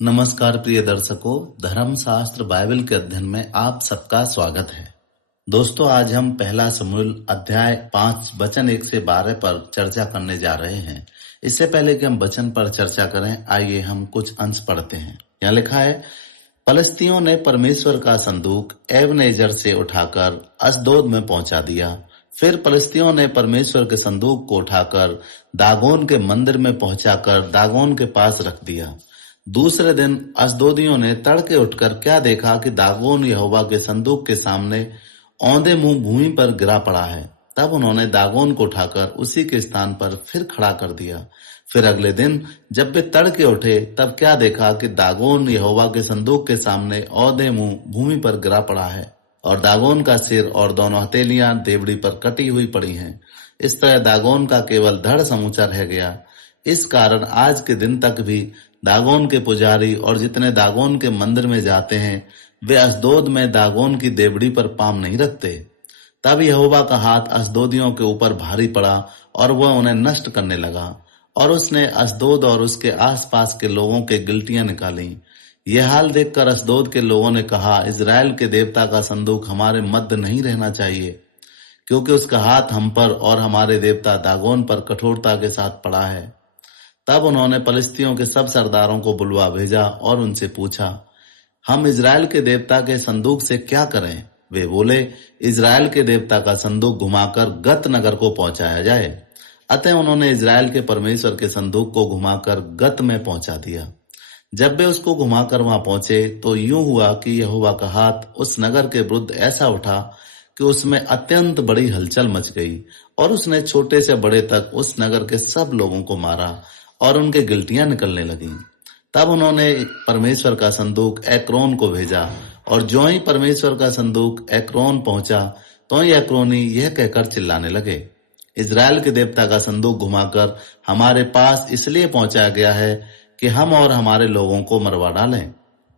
नमस्कार प्रिय दर्शकों, धर्मशास्त्र बाइबल के अध्ययन में आप सबका स्वागत है। दोस्तों, आज हम पहला शमूएल अध्याय 5 वचन 1 से 12 पर चर्चा करने जा रहे हैं। इससे पहले कि हम वचन पर चर्चा करें, आइए हम कुछ अंश पढ़ते हैं। यहाँ लिखा है, फलिस्तियों ने परमेश्वर का संदूक एबनेजर से उठाकर अशदोद में पहुंचा दिया। फिर फलिस्तियों ने परमेश्वर के संदूक को उठाकर दागोन के मंदिर में पहुंचाकर दागोन के पास रख दिया। दूसरे दिन अशदोदियों ने तड़के उठकर क्या देखा कि दागोन यहोवा के संदूक के सामने औंधे मुंह भूमि पर गिरा पड़ा है। तब उन्होंने दागोन को उठाकर उसी के स्थान पर फिर खड़ा कर दिया। फिर अगले दिन जब वे तड़के उठे, तब क्या देखा कि दागोन यहोवा के संदूक के सामने औंधे मुंह भूमि पर गिरा पड़ा है और दागोन का सिर और दोनों हथेलियां देवड़ी पर कटी हुई पड़ी हैं। इस तरह दागोन का केवल धड़ समूचा रह गया। इस कारण आज के दिन तक भी दागोन के पुजारी और जितने दागोन के मंदिर में जाते हैं, वे अशदोद में दागोन की देवड़ी पर पाँव नहीं रखते। तब यहोवा का हाथ अशदोदियों के ऊपर भारी पड़ा और वह उन्हें नष्ट करने लगा, और उसने अशदोद और उसके आसपास के लोगों के गिलटियां निकाली। यह हाल देखकर अशदोद के लोगों ने कहा, इजराइल के देवता का संदूक हमारे मध्य नहीं रहना चाहिए, क्योंकि उसका हाथ हम पर और हमारे देवता दागोन पर कठोरता के साथ पड़ा है। तब उन्होंने फलिस्तियों के सब सरदारों को बुलवा भेजा और उनसे पूछा, हम इजराइल के देवता के संदूक से क्या करें? वे बोले, इजराइल के देवता का संदूक घुमाकर गत नगर को पहुंचाया जाए। अतः उन्होंने इजराइल के परमेश्वर के संदूक को घुमाकर गत में पहुंचा दिया। जब वे उसको घुमाकर वहां पहुंचे, तो यूं हुआ कि यहोवा का हाथ उस नगर के विरुद्ध ऐसा उठा कि उसमें अत्यंत बड़ी हलचल मच गई, और उसने छोटे से बड़े तक उस नगर के सब लोगों को मारा और उनके गिलटियां निकलने लगी। तब उन्होंने परमेश्वर का संदूक एक्रोन को भेजा, और जो ही परमेश्वर का संदूक एक्रोन पहुंचा, तो ही एक्रोनी यह कहकर चिल्लाने लगे, इजराइल के देवता का संदूक घुमाकर हमारे पास इसलिए पहुंचाया गया है कि हम और हमारे लोगों को मरवा डालें।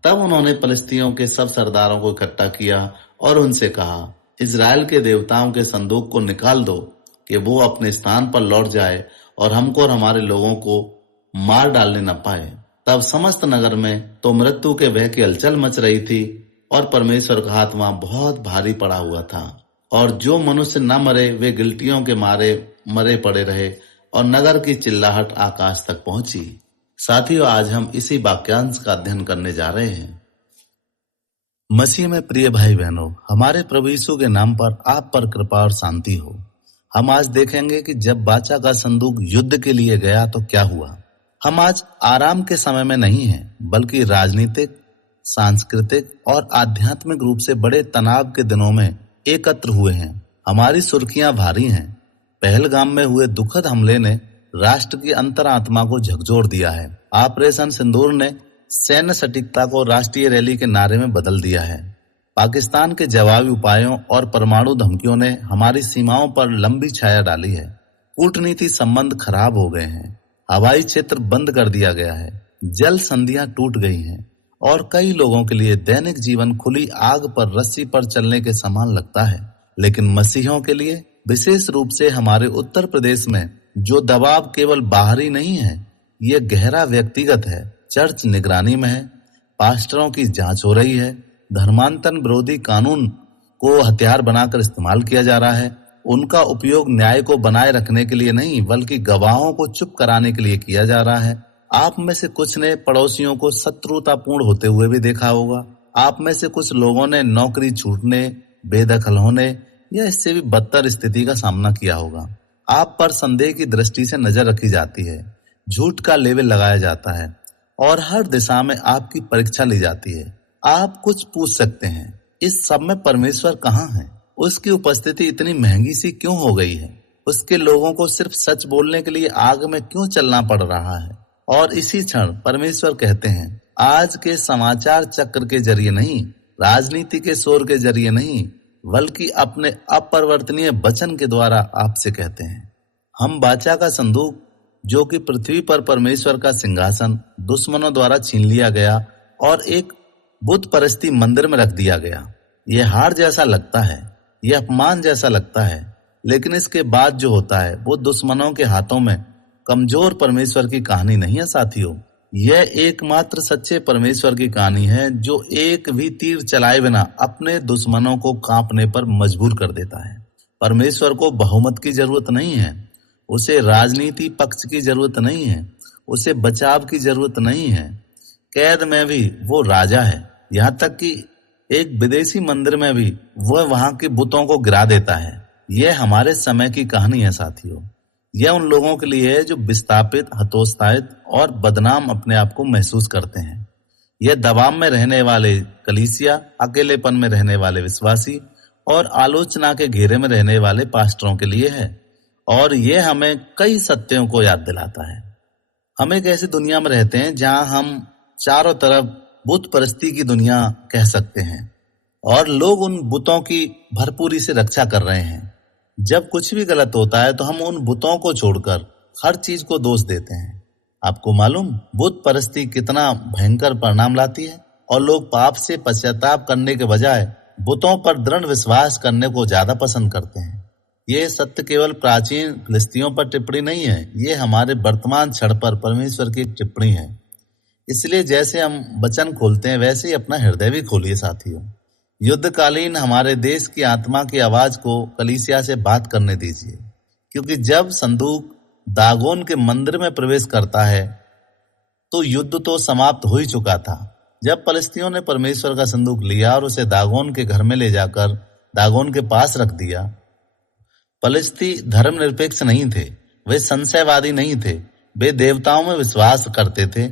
तब उन्होंने फलिस्तियों के सब सरदारों को इकट्ठा किया और उनसे कहा, इजराइल के देवताओं के संदूक को निकाल दो कि वो अपने स्थान पर लौट जाए और हमको और हमारे लोगों को मार डालने न पाए। तब समस्त नगर में तो मृत्यु के भय की हलचल मच रही थी, और परमेश्वर का हाथ वहां बहुत भारी पड़ा हुआ था, और जो मनुष्य न मरे वे गिलटियों के मारे मरे पड़े रहे, और नगर की चिल्लाहट आकाश तक पहुंची। साथियों, आज हम इसी वाक्यांश का अध्ययन करने जा रहे हैं। मसीह में प्रिय भाई बहनों, हमारे प्रभु यीशु के नाम पर आप पर कृपा और शांति हो। हम आज देखेंगे कि जब वाचा का संदूक युद्ध के लिए गया तो क्या हुआ। हम आज आराम के समय में नहीं हैं, बल्कि राजनीतिक, सांस्कृतिक और आध्यात्मिक रूप से बड़े तनाव के दिनों में एकत्र हुए हैं। हमारी सुर्खियां भारी हैं। पहलगाम में हुए दुखद हमले ने राष्ट्र की अंतरात्मा को झकझोर दिया है। ऑपरेशन सिंदूर ने सैन्य सटीकता को राष्ट्रीय रैली के नारे में बदल दिया है। पाकिस्तान के जवाबी उपायों और परमाणु धमकियों ने हमारी सीमाओं पर लंबी छाया डाली है। कूटनीति संबंध खराब हो गए हैं। हवाई क्षेत्र बंद कर दिया गया है। जल संधियां टूट गई हैं, और कई लोगों के लिए दैनिक जीवन खुली आग पर रस्सी पर चलने के समान लगता है। लेकिन मसीहियों के लिए, विशेष रूप से हमारे उत्तर प्रदेश में, जो दबाव केवल बाहरी नहीं है, यह गहरा व्यक्तिगत है। चर्च निगरानी में है, पास्टरों की जांच हो रही है, धर्मांतरण विरोधी कानून को हथियार बनाकर इस्तेमाल किया जा रहा है। उनका उपयोग न्याय को बनाए रखने के लिए नहीं, बल्कि गवाहों को चुप कराने के लिए किया जा रहा है। आप में से कुछ ने पड़ोसियों को शत्रुतापूर्ण होते हुए भी देखा होगा। आप में से कुछ लोगों ने नौकरी छूटने, बेदखल होने या इससे भी बदतर स्थिति का सामना किया होगा। आप पर संदेह की दृष्टि से नजर रखी जाती है, झूठ का लेबल लगाया जाता है, और हर दिशा में आपकी परीक्षा ली जाती है। आप कुछ पूछ सकते हैं, इस सब में परमेश्वर कहाँ है? उसकी उपस्थिति इतनी महंगी सी क्यों हो गई है? उसके लोगों को सिर्फ सच बोलने के लिए आग में क्यों चलना पड़ रहा है? और इसी क्षण परमेश्वर कहते हैं, आज के समाचार चक्र के जरिए नहीं, राजनीति के शोर के जरिए नहीं, बल्कि अपने अपरिवर्तनीय वचन के द्वारा आपसे कहते हैं। हम वाचा का संदूक, जो कि पृथ्वी पर परमेश्वर का सिंहासन दुश्मनों द्वारा छीन लिया गया और एक बुत परस्ती मंदिर में रख दिया गया, यह हार जैसा लगता है, यह अपमान जैसा लगता है, लेकिन इसके बाद जो होता है वो दुश्मनों के हाथों में कमजोर परमेश्वर की कहानी नहीं है। साथियों, यह एकमात्र सच्चे परमेश्वर की कहानी है जो एक भी तीर चलाए बिना अपने दुश्मनों को कांपने पर मजबूर कर देता है। परमेश्वर को बहुमत की जरूरत नहीं है, उसे राजनीति पक्ष की जरूरत नहीं है, उसे बचाव की जरूरत नहीं है। कैद में भी वो राजा है, यहाँ तक कि एक विदेशी मंदिर में भी वह वहां के बुतों को गिरा देता है। यह हमारे समय की कहानी है साथियों। यह उन लोगों के लिए है जो विस्थापित, हतोत्साहित और बदनाम अपने आप को महसूस करते हैं। यह दबाव में रहने वाले कलीसिया, अकेलेपन में रहने वाले विश्वासी और आलोचना के घेरे में रहने वाले पास्टरों के लिए है। और यह हमें कई सत्यों को याद दिलाता है। हम एक ऐसी दुनिया में रहते हैं जहां हम चारों तरफ बुत परस्ती की दुनिया कह सकते हैं और लोग उन बुतों की भरपूरी से रक्षा कर रहे हैं। जब कुछ भी गलत होता है तो हम उन बुतों को छोड़कर हर चीज को दोष देते हैं। आपको मालूम बुत परस्ती कितना भयंकर परिणाम लाती है? और लोग पाप से पश्चाताप करने के बजाय बुतों पर दृढ़ विश्वास करने को ज्यादा पसंद करते हैं। ये सत्य केवल प्राचीन फिलिस्तियों पर टिप्पणी नहीं है, ये हमारे वर्तमान क्षण पर परमेश्वर की टिप्पणी है। इसलिए जैसे हम वचन खोलते हैं वैसे ही अपना हृदय भी खोलिए साथियों। युद्धकालीन हमारे देश की आत्मा की आवाज को कलीसिया से बात करने दीजिए, क्योंकि जब संदूक दागोन के मंदिर में प्रवेश करता है तो युद्ध तो समाप्त हो ही चुका था। जब फलिस्तियों ने परमेश्वर का संदूक लिया और उसे दागोन के घर में ले जाकर दागोन के पास रख दिया, फलिस्ती धर्मनिरपेक्ष नहीं थे, वे संशयवादी नहीं थे, वे देवताओं में विश्वास करते थे।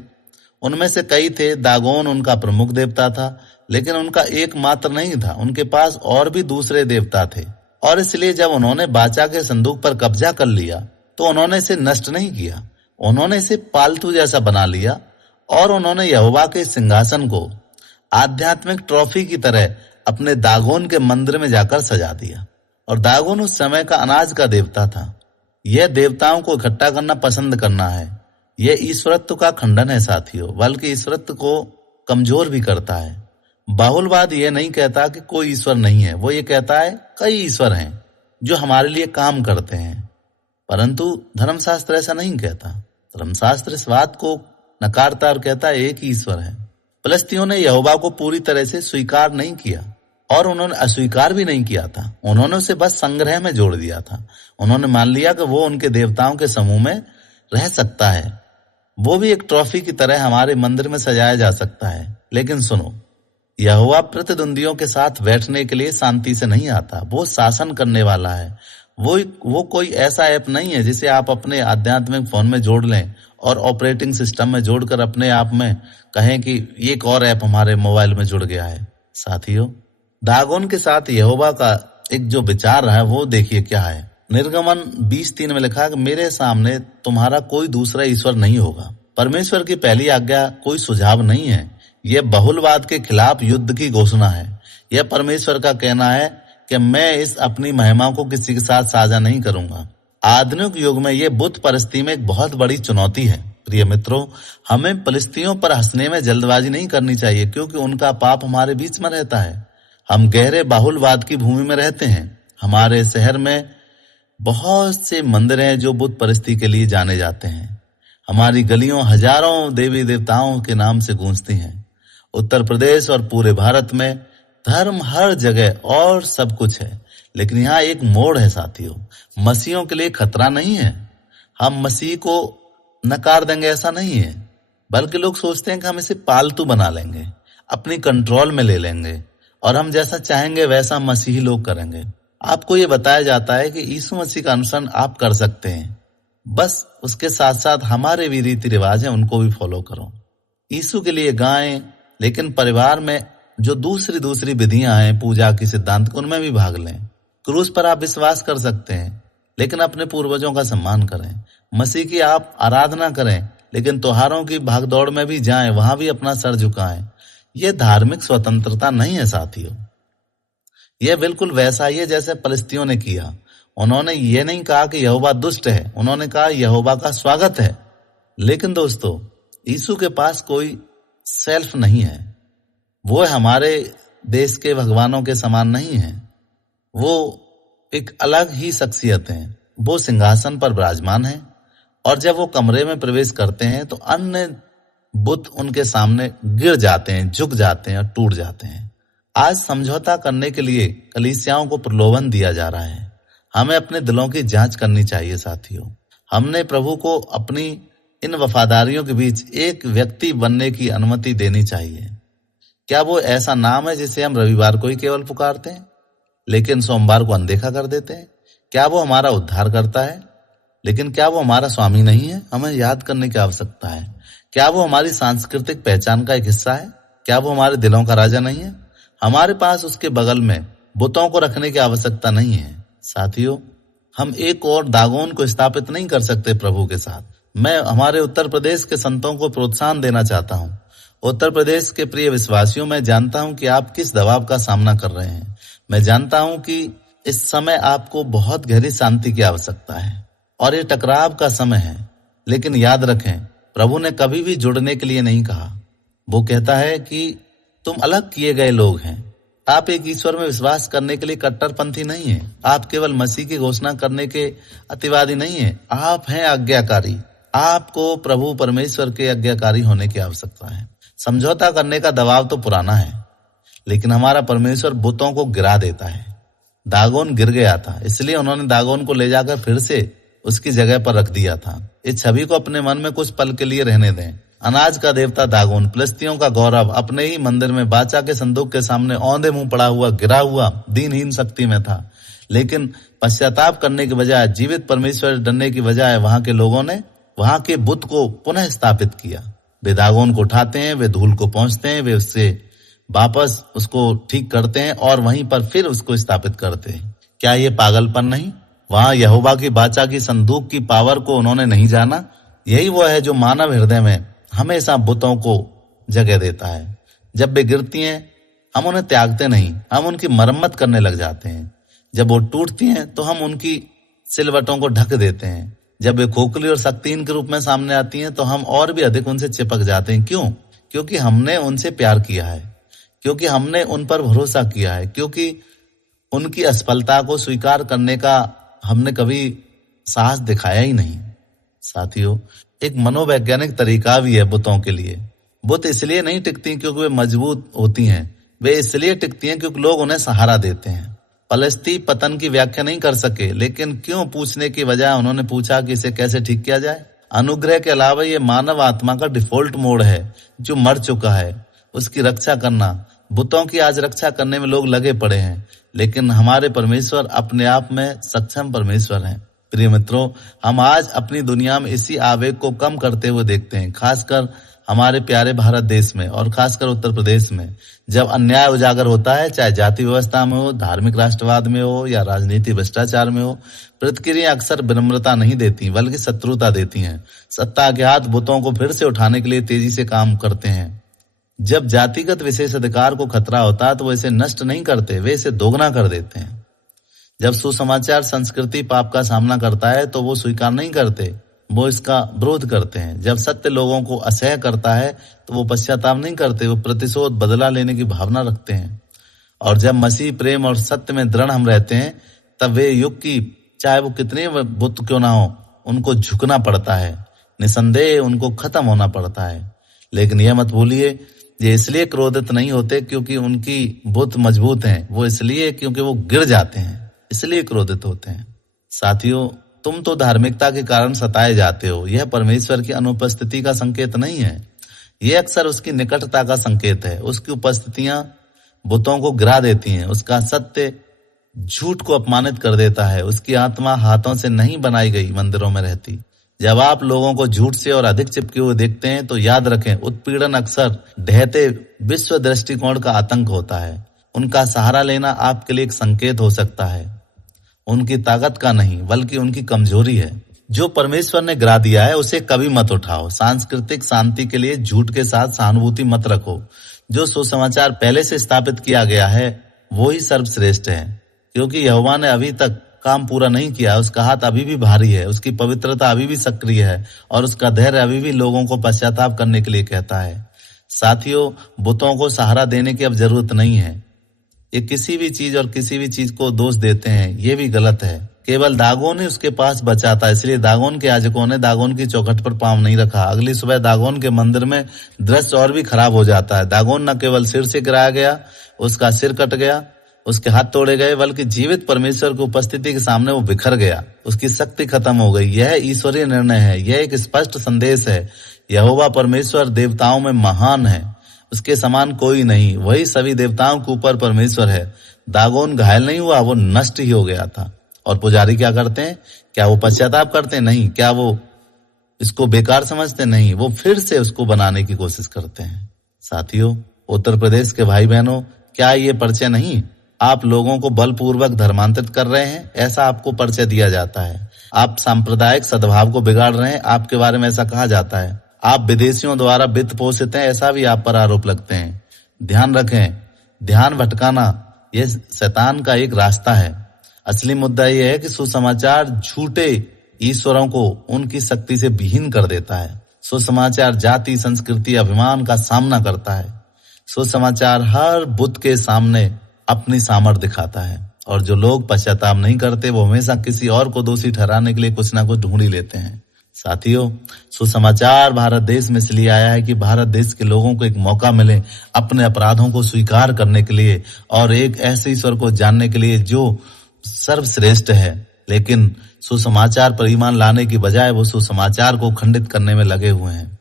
उनमें से कई थे, दागोन उनका प्रमुख देवता था, लेकिन उनका एकमात्र नहीं था, उनके पास और भी दूसरे देवता थे। और इसलिए जब उन्होंने बाचा के संदूक पर कब्जा कर लिया तो उन्होंने इसे नष्ट नहीं किया, उन्होंने इसे पालतू जैसा बना लिया और उन्होंने यहोवा के सिंहासन को आध्यात्मिक ट्रॉफी की तरह अपने दागोन के मंदिर में जाकर सजा दिया। और दागोन उस समय का अनाज का देवता था। यह देवताओं को इकट्ठा करना पसंद करना है। यह ईश्वरत्व का खंडन है साथियों, बल्कि ईश्वरत्व को कमजोर भी करता है। बाहुलवाद यह नहीं कहता कि कोई ईश्वर नहीं है, वो ये कहता है कई ईश्वर हैं जो हमारे लिए काम करते हैं। परंतु धर्मशास्त्र ऐसा नहीं कहता। धर्मशास्त्र इस बात को नकारता और कहता है एक ही ईश्वर है। फलिस्तियों ने यहोवा को पूरी तरह से स्वीकार नहीं किया और उन्होंने अस्वीकार भी नहीं किया था, उन्होंने उसे बस संग्रह में जोड़ दिया था। उन्होंने मान लिया कि वो उनके देवताओं के समूह में रह सकता है, वो भी एक ट्रॉफी की तरह हमारे मंदिर में सजाया जा सकता है। लेकिन सुनो, यहोवा प्रतिद्वंदियों के साथ बैठने के लिए शांति से नहीं आता, वो शासन करने वाला है। वो कोई ऐसा ऐप नहीं है जिसे आप अपने आध्यात्मिक फोन में जोड़ लें और ऑपरेटिंग सिस्टम में जोड़कर अपने आप में कहें कि एक और ऐप हमारे मोबाइल में जुड़ गया है। साथियों, दागोन के साथ यहोवा का एक जो विचार है वो देखिए क्या है। निर्गमन 20:3 में लिखा है कि मेरे सामने तुम्हारा कोई दूसरा ईश्वर नहीं होगा। परमेश्वर की पहली आज्ञा कोई सुझाव नहीं है, यह बहुलवाद के खिलाफ युद्ध की घोषणा है। यह परमेश्वर का कहना है कि मैं इस अपनी महिमा को किसी के साथ साझा नहीं करूंगा। आधुनिक युग में यह बुत परस्ती में एक बहुत बड़ी चुनौती है। प्रिय मित्रों, हमें फलिस्तियों पर हंसने में जल्दबाजी नहीं करनी चाहिए, क्योंकि उनका पाप हमारे बीच में रहता है। हम गहरे बाहुलवाद की भूमि में रहते हैं। हमारे शहर में बहुत से मंदिर हैं जो बुत परस्ती के लिए जाने जाते हैं। हमारी गलियों हजारों देवी देवताओं के नाम से गूंजती हैं। उत्तर प्रदेश और पूरे भारत में धर्म हर जगह और सब कुछ है, लेकिन यहाँ एक मोड़ है साथियों। मसीहों के लिए खतरा नहीं है, हम मसीह को नकार देंगे ऐसा नहीं है, बल्कि लोग सोचते हैं कि हम इसे पालतू बना लेंगे, अपनी कंट्रोल में ले लेंगे और हम जैसा चाहेंगे वैसा मसीही लोग करेंगे। आपको ये बताया जाता है कि यीशु मसीह का अनुसरण आप कर सकते हैं, बस उसके साथ साथ हमारे भी रीति रिवाज हैं उनको भी फॉलो करो। यीशु के लिए गाएं, लेकिन परिवार में जो दूसरी विधियां हैं पूजा की सिद्धांत, उनमें भी भाग लें। क्रूस पर आप विश्वास कर सकते हैं, लेकिन अपने पूर्वजों का सम्मान करें। मसीह की आप आराधना करें, लेकिन त्योहारों की भागदौड़ में भी जाएं, वहां भी अपना सर झुकाएं। यह धार्मिक स्वतंत्रता नहीं है साथियों, यह बिल्कुल वैसा ही है जैसे फलिस्तियों ने किया। उन्होंने ये नहीं कहा कि यहोवा दुष्ट है, उन्होंने कहा यहोवा का स्वागत है। लेकिन दोस्तों, यीशु के पास कोई सेल्फ नहीं है, वो हमारे देश के भगवानों के समान नहीं है। वो एक अलग ही शख्सियत है, वो सिंहासन पर विराजमान है और जब वो कमरे में प्रवेश करते हैं तो अन्य बुत उनके सामने गिर जाते हैं, झुक जाते हैं और टूट जाते हैं। आज समझौता करने के लिए कलीसियाओं को प्रलोभन दिया जा रहा है। हमें अपने दिलों की जांच करनी चाहिए साथियों। हमने प्रभु को अपनी इन वफादारियों के बीच एक व्यक्ति बनने की अनुमति देनी चाहिए। क्या वो ऐसा नाम है जिसे हम रविवार को ही केवल पुकारते हैं लेकिन सोमवार को अनदेखा कर देते हैं? क्या वो हमारा उद्धार करता है लेकिन क्या वो हमारा स्वामी नहीं है? हमें याद करने की आवश्यकता है। क्या वो हमारी सांस्कृतिक पहचान का एक हिस्सा है? क्या वो हमारे दिलों का राजा नहीं है? हमारे पास उसके बगल में बुतों को रखने की आवश्यकता नहीं है। साथियों, हम एक और दागोन को स्थापित नहीं कर सकते प्रभु के साथ। मैं हमारे उत्तर प्रदेश के संतों को प्रोत्साहन देना चाहता हूँ। उत्तर प्रदेश के प्रिय विश्वासियों, मैं जानता हूँ कि आप किस दबाव का सामना कर रहे हैं। मैं जानता हूँ कि इस समय आपको बहुत गहरी शांति की आवश्यकता है और ये टकराव का समय है। लेकिन याद रखें, प्रभु ने कभी भी जुड़ने के लिए नहीं कहा। वो कहता है कि तुम अलग किए गए लोग हैं। आप एक ईश्वर में विश्वास करने के लिए कट्टरपंथी नहीं है। आप केवल मसीह की घोषणा करने के अतिवादी नहीं है। आप हैं आज्ञाकारी। आपको प्रभु परमेश्वर के आज्ञाकारी होने की आवश्यकता है। समझौता करने का दबाव तो पुराना है, लेकिन हमारा परमेश्वर बुतों को गिरा देता है। दागोन गिर गया था, इसलिए उन्होंने दागोन को ले जाकर फिर से उसकी जगह पर रख दिया था। इस छवि को अपने मन में कुछ पल के लिए रहने दें। अनाज का देवता दागोन, फिलिस्तियों का गौरव, अपने ही मंदिर में बाचा के संदूक के सामने औंधे मुंह पड़ा हुआ, गिरा हुआ, दीनहीन शक्ति में था। लेकिन पश्चाताप करने के बजाय, जीवित परमेश्वर डरने की बजाय वहां के लोगों ने वहां के बुत को पुनः स्थापित किया। वे दागोन को उठाते हैं, वे धूल को पहुंचते हैं, वे उससे वापस उसको ठीक करते हैं और वहीं पर फिर उसको स्थापित करते हैं। क्या ये पागलपन नहीं? वहां यहोवा की बाचा की संदूक की पावर को उन्होंने नहीं जाना। यही वो है जो मानव हृदय में हमेशा बुतों को जगह देता है। जब वे गिरती हैं, हम उन्हें त्यागते नहीं, हम उनकी मरम्मत करने लग जाते हैं। जब वो टूटती हैं तो हम उनकी सिलवटों को ढक देते हैं। जब वे खोखली और शक्तिहीन के रूप में सामने आती हैं तो हम और भी अधिक उनसे चिपक जाते हैं। क्यों? क्योंकि हमने उनसे प्यार किया है, क्योंकि हमने उन पर भरोसा किया है, क्योंकि उनकी असफलता को स्वीकार करने का हमने कभी साहस दिखाया ही नहीं। साथियों, एक मनोवैज्ञानिक तरीका भी है बुतों के लिए। बुत इसलिए नहीं टिकती क्योंकि वे मजबूत होती हैं, वे इसलिए टिकती हैं क्योंकि लोग उन्हें सहारा देते हैं। फलस्ती पतन की व्याख्या नहीं कर सके, लेकिन क्यों पूछने की बजाय उन्होंने पूछा कि इसे कैसे ठीक किया जाए। अनुग्रह के अलावा ये मानव आत्मा का डिफॉल्ट मोड है जो मर चुका है, उसकी रक्षा करना। बुतों की आज रक्षा करने में लोग लगे पड़े हैं, लेकिन हमारे परमेश्वर अपने आप में सक्षम परमेश्वर हैं। प्रिय मित्रों, हम आज अपनी दुनिया में इसी आवेग को कम करते हुए देखते हैं, खासकर हमारे प्यारे भारत देश में और खासकर उत्तर प्रदेश में। जब अन्याय उजागर होता है, चाहे जाति व्यवस्था में हो, धार्मिक राष्ट्रवाद में हो या राजनीतिक भ्रष्टाचार में हो, प्रतिक्रिया अक्सर विनम्रता नहीं देती बल्कि शत्रुता देती हैं। सत्ता के हाथ बुतों को फिर से उठाने के लिए तेजी से काम करते हैं। जब जातिगत विशेष अधिकार को खतरा होता है तो वो इसे नष्ट नहीं करते, वे इसे दोगुना कर देते हैं। जब सुसमाचार संस्कृति पाप का सामना करता है तो वो स्वीकार नहीं करते, वो इसका विरोध करते हैं। जब सत्य लोगों को असह्य करता है तो वो पश्चाताप नहीं करते, वो प्रतिशोध बदला लेने की भावना रखते हैं। और जब मसीह प्रेम और सत्य में दृढ़ हम रहते हैं, तब वे युग की चाहे वो कितने बुत क्यों ना हो, उनको झुकना पड़ता है। निसंदेह उनको खत्म होना पड़ता है। लेकिन यह मत भूलिए, ये इसलिए क्रोधित नहीं होते क्योंकि उनकी बुत मजबूत हैं, वो इसलिए क्योंकि वो गिर जाते हैं, इसलिए क्रोधित होते हैं। साथियों, तुम तो धार्मिकता के कारण सताए जाते हो, यह परमेश्वर की अनुपस्थिति का संकेत नहीं है, यह अक्सर उसकी निकटता का संकेत है। उसकी उपस्थितियां बुतों को गिरा देती हैं, उसका सत्य झूठ को अपमानित कर देता है, उसकी आत्मा हाथों से नहीं बनाई गई मंदिरों में रहती। जब आप लोगों को झूठ से और अधिक चिपके हुए देखते हैं तो याद रखें, उत्पीड़न अक्सर ढहते विश्व दृष्टिकोण का आतंक होता है। उनका सहारा लेना आपके लिए एक संकेत हो सकता है, उनकी ताकत का नहीं बल्कि उनकी कमजोरी है। जो परमेश्वर ने गिरा दिया है उसे कभी मत उठाओ। सांस्कृतिक शांति के लिए झूठ के साथ सहानुभूति मत रखो। जो सुसमाचार पहले से स्थापित किया गया है वो ही सर्वश्रेष्ठ है, क्योंकि यहोवा ने अभी तक काम पूरा नहीं किया। उसका हाथ अभी भी भारी है, उसकी पवित्रता अभी भी सक्रिय है और उसका धैर्य अभी भी लोगों को पश्चाताप करने के लिए कहता है। साथियों, बुतों को सहारा देने की अब जरूरत नहीं है। ये किसी भी चीज और किसी भी चीज को दोष देते हैं, ये भी गलत है। केवल दागोन ही उसके पास बचा था, इसलिए दागोन के याजकों ने दागोन की चौखट पर पांव नहीं रखा। अगली सुबह दागोन के मंदिर में दृश्य और भी खराब हो जाता है। दागोन न केवल सिर से गिराया गया, उसका सिर कट गया, उसके हाथ तोड़े गए, बल्कि जीवित परमेश्वर की उपस्थिति के सामने वो बिखर गया, उसकी शक्ति खत्म हो गई। यह ईश्वरीय निर्णय है, यह एक स्पष्ट संदेश है। यहोवा परमेश्वर देवताओं में महान है, उसके समान कोई नहीं, वही सभी देवताओं के ऊपर परमेश्वर है। दागोन घायल नहीं हुआ, वो नष्ट ही हो गया था। और पुजारी क्या करते हैं? क्या वो पश्चाताप करते हैं? नहीं। क्या वो इसको बेकार समझते? नहीं, वो फिर से उसको बनाने की कोशिश करते हैं। साथियों, उत्तर प्रदेश के भाई बहनों, क्या ये परिचय नहीं? आप लोगों को बलपूर्वक धर्मांतरित कर रहे हैं, ऐसा आपको परिचय दिया जाता है। आप सांप्रदायिक सद्भाव को बिगाड़ रहे हैं, आपके बारे में ऐसा कहा जाता है। आप विदेशियों द्वारा वित्त पोषित हैं, ऐसा भी आप पर आरोप लगते हैं। ध्यान रखें, ध्यान भटकाना ये शैतान का एक रास्ता है। असली मुद्दा यह है कि सुसमाचार झूठे ईश्वरों को उनकी शक्ति से विहीन कर देता है। सुसमाचार जाति, संस्कृति, अभिमान का सामना करता है। सुसमाचार हर बुत के सामने अपनी सामर्थ्य दिखाता है, और जो लोग पश्चाताप नहीं करते वो हमेशा किसी और को दोषी ठहराने के लिए कुछ ना कुछ ढूंढ ही लेते हैं। साथियों, सुसमाचार भारत देश में इसलिए आया है कि भारत देश के लोगों को एक मौका मिले अपने अपराधों को स्वीकार करने के लिए और एक ऐसे ईश्वर को जानने के लिए जो सर्वश्रेष्ठ है। लेकिन सुसमाचार पर ईमान लाने की बजाय वो सुसमाचार को खंडित करने में लगे हुए हैं।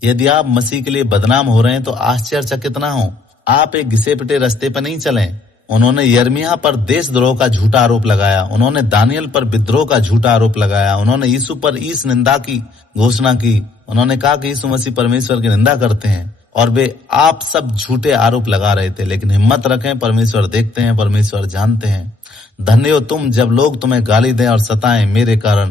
यदि आप मसीह के लिए बदनाम हो रहे हैं तो आश्चर्यचकित ना हो। आप एक घिसे पिटे रास्ते पर नहीं चलें। उन्होंने यिर्मयाह पर देशद्रोह का झूठा आरोप लगाया, उन्होंने दानियल पर विद्रोह का झूठा आरोप लगाया, उन्होंने यीशु पर ईश निंदा की घोषणा की, उन्होंने कहा कि यीशु मसीह परमेश्वर की निंदा करते हैं, और वे आप सब झूठे आरोप लगा रहे थे। लेकिन हिम्मत रखें, परमेश्वर देखते हैं, परमेश्वर जानते हैं। धन्य हो तुम जब लोग तुम्हें गाली दें और सताएं मेरे कारण,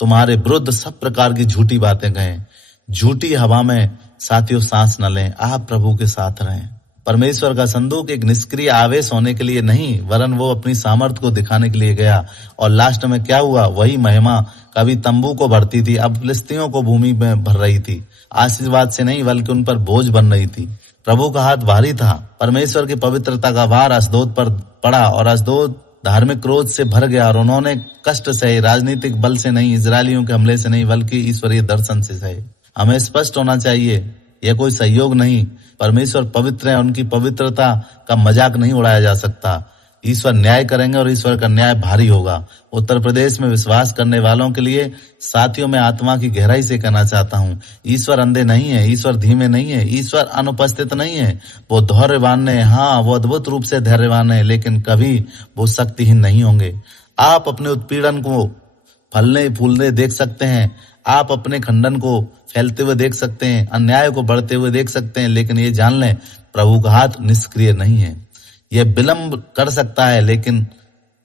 तुम्हारे विरुद्ध सब प्रकार की झूठी बातें कहें। झूठी हवा में साथियों सांस न लें, आप प्रभु के साथ रहें। परमेश्वर का संदूक एक निष्क्रिय आवेश होने के लिए नहीं, वरन वो अपनी सामर्थ्य को दिखाने के लिए गया। और लास्ट में क्या हुआ? वही महिमा कभी तंबू को भरती थी, अब फिलिस्तियों को भूमि में भर रही थी। आशीर्वाद से नहीं, बल्कि उन पर बोझ बन रही थी। प्रभु का हाथ भारी था। परमेश्वर की पवित्रता का भार अशदोद पर पड़ा और अशदोद धार्मिक क्रोध से भर गया और उन्होंने कष्ट सहे, राजनीतिक बल से नहीं, इजरायलियों के हमले से नहीं, बल्कि ईश्वरीय दर्शन से सहे। हमें स्पष्ट होना चाहिए, यह कोई सहयोग नहीं। परमेश्वर पवित्र है, उनकी पवित्रता का मजाक नहीं उड़ाया जा सकता। ईश्वर न्याय करेंगे और ईश्वर का न्याय भारी होगा। उत्तर प्रदेश में विश्वास करने वालों के लिए साथियों में आत्मा की गहराई से कहना चाहता हूँ, ईश्वर अंधे नहीं है, ईश्वर धीमे नहीं है, ईश्वर अनुपस्थित नहीं है। वो धैर्यवान है, हाँ वो अद्भुत रूप से धैर्यवान है, लेकिन कभी वो शक्तिहीन नहीं होंगे। आप अपने उत्पीड़न को फलने फूलने देख सकते हैं, आप अपने खंडन को फैलते हुए देख सकते हैं, अन्याय को बढ़ते हुए देख सकते हैं, लेकिन ये जान लें प्रभु का हाथ निष्क्रिय नहीं है। यह विलंब कर सकता है, लेकिन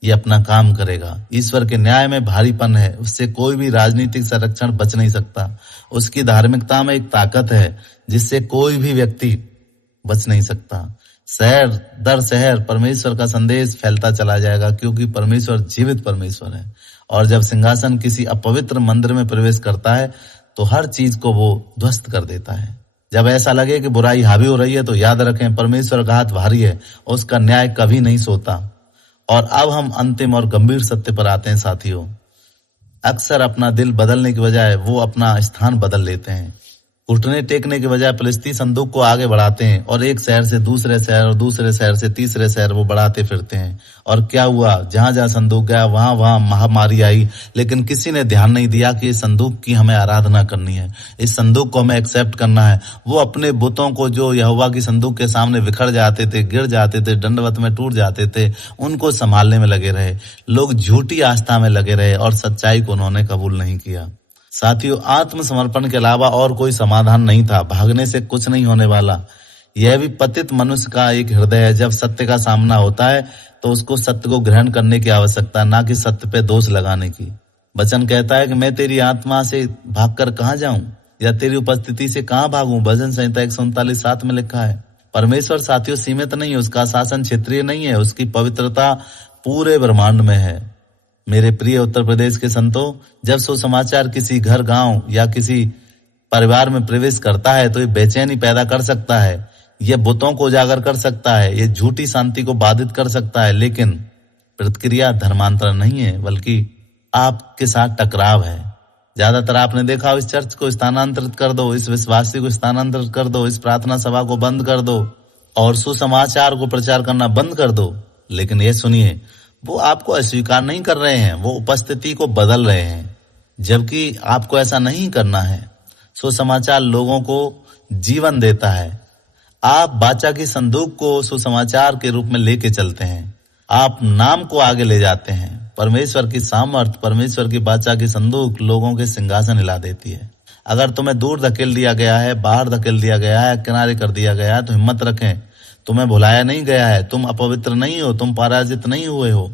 ये अपना काम करेगा। ईश्वर के न्याय में भारीपन है, उससे कोई भी राजनीतिक संरक्षण बच नहीं सकता। उसकी धार्मिकता में एक ताकत है जिससे कोई भी व्यक्ति बच नहीं सकता। शहर दर शहर परमेश्वर का संदेश फैलता चला जाएगा, क्योंकि परमेश्वर जीवित परमेश्वर है। और जब सिंहासन किसी अपवित्र मंदिर में प्रवेश करता है तो हर चीज को वो ध्वस्त कर देता है। जब ऐसा लगे कि बुराई हावी हो रही है तो याद रखें परमेश्वर का हाथ भारी है, उसका न्याय कभी नहीं सोता। और अब हम अंतिम और गंभीर सत्य पर आते हैं साथियों। अक्सर अपना दिल बदलने की बजाय वो अपना स्थान बदल लेते हैं। घुटने टेकने के बजाय फिलिस्ती संदूक को आगे बढ़ाते हैं और एक शहर से दूसरे शहर और दूसरे शहर से तीसरे शहर वो बढ़ाते फिरते हैं। और क्या हुआ? जहां जहां संदूक गया वहां वहां महामारी आई, लेकिन किसी ने ध्यान नहीं दिया कि इस संदूक की हमें आराधना करनी है, इस संदूक को हमें एक्सेप्ट करना है। वो अपने बुतों को जो यहोवा की संदूक के सामने बिखर जाते थे, गिर जाते थे, दंडवत में टूट जाते थे, उनको संभालने में लगे रहे। लोग झूठी आस्था में लगे रहे और सच्चाई को उन्होंने कबूल नहीं किया। साथियों, आत्मसमर्पण के अलावा और कोई समाधान नहीं था। भागने से कुछ नहीं होने वाला। यह भी पतित मनुष्य का एक हृदय है। जब सत्य का सामना होता है तो उसको सत्य को ग्रहण करने की आवश्यकता, ना कि सत्य पे दोष लगाने की। वचन कहता है कि मैं तेरी आत्मा से भागकर कहाँ जाऊं या तेरी उपस्थिति से कहाँ भागूं। भजन संहिता 139:7 में लिखा है। परमेश्वर साथियों सीमित नहीं है, उसका शासन क्षेत्रीय नहीं है, उसकी पवित्रता पूरे ब्रह्मांड में है। मेरे प्रिय उत्तर प्रदेश के संतों, जब सुसमाचार किसी घर, गांव या किसी परिवार में प्रवेश करता है तो ये बेचैनी पैदा कर सकता है। यह बुतों को उजागर कर सकता है, यह झूठी शांति को बाधित कर सकता है, लेकिन प्रतिक्रिया धर्मांतरण नहीं है, बल्कि आपके साथ टकराव है। ज्यादातर आपने देखा हो, इस चर्च को स्थानांतरित कर दो, इस विश्वासी को स्थानांतरित कर दो, इस प्रार्थना सभा को बंद कर दो और सुसमाचार को प्रचार करना बंद कर दो। लेकिन ये सुनिए, वो आपको अस्वीकार नहीं कर रहे हैं, वो उपस्थिति को बदल रहे हैं, जबकि आपको ऐसा नहीं करना है। सुसमाचार लोगों को जीवन देता है। आप वाचा की संदूक को सुसमाचार के रूप में लेके चलते हैं, आप नाम को आगे ले जाते हैं। परमेश्वर की सामर्थ, परमेश्वर की वाचा की संदूक लोगों के सिंहासन हिला देती है। अगर तुम्हें दूर धकेल दिया गया है, बाहर धकेल दिया गया है, किनारे कर दिया गया है, तो हिम्मत रखें, तुम्हें भुलाया नहीं गया है, तुम अपवित्र नहीं हो, तुम पराजित नहीं हुए हो।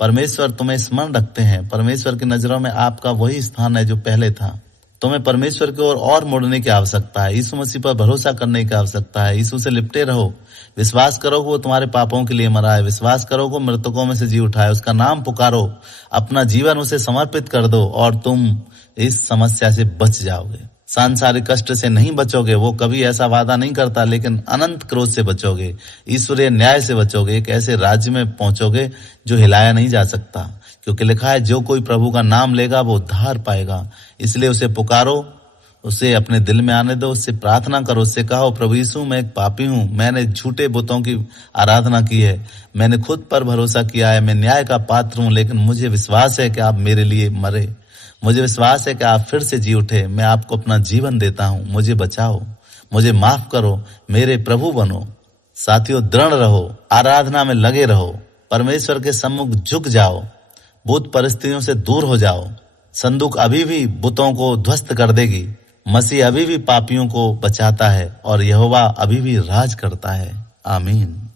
परमेश्वर तुम्हें स्मरण रखते हैं। परमेश्वर की नजरों में आपका वही स्थान है जो पहले था। तुम्हें परमेश्वर की ओर और मुड़ने की आवश्यकता है, यीशु मसीह पर भरोसा करने की आवश्यकता है। यीशु से लिपटे रहो, विश्वास करो कि वो तुम्हारे पापों के लिए मरा है, विश्वास करो कि मृतकों में से जी उठा है, उसका नाम पुकारो, अपना जीवन उसे समर्पित कर दो और तुम इस समस्या से बच जाओगे। सांसारिक कष्ट से नहीं बचोगे, वो कभी ऐसा वादा नहीं करता, लेकिन अनंत क्रोध से बचोगे, ईश्वरीय न्याय से बचोगे, एक ऐसे राज्य में पहुंचोगे जो हिलाया नहीं जा सकता, क्योंकि लिखा है जो कोई प्रभु का नाम लेगा वो उद्धार पाएगा। इसलिए उसे पुकारो, उसे अपने दिल में आने दो, उससे प्रार्थना करो, उससे कहो, प्रभु यीशु मैं एक पापी हूँ, मैंने झूठे बुतों की आराधना की है, मैंने खुद पर भरोसा किया है, मैं न्याय का पात्र हूँ, लेकिन मुझे विश्वास है कि आप मेरे लिए मरे, मुझे विश्वास है कि आप फिर से जी उठे। मैं आपको अपना जीवन देता हूँ, मुझे बचाओ, मुझे माफ करो, मेरे प्रभु बनो। साथियों, दृढ़ रहो, आराधना में लगे रहो, परमेश्वर के सम्मुख झुक जाओ, बुत परिस्थितियों से दूर हो जाओ। संदूक अभी भी बुतों को ध्वस्त कर देगी, मसीह अभी भी पापियों को बचाता है और यहोवा अभी भी राज करता है। आमीन।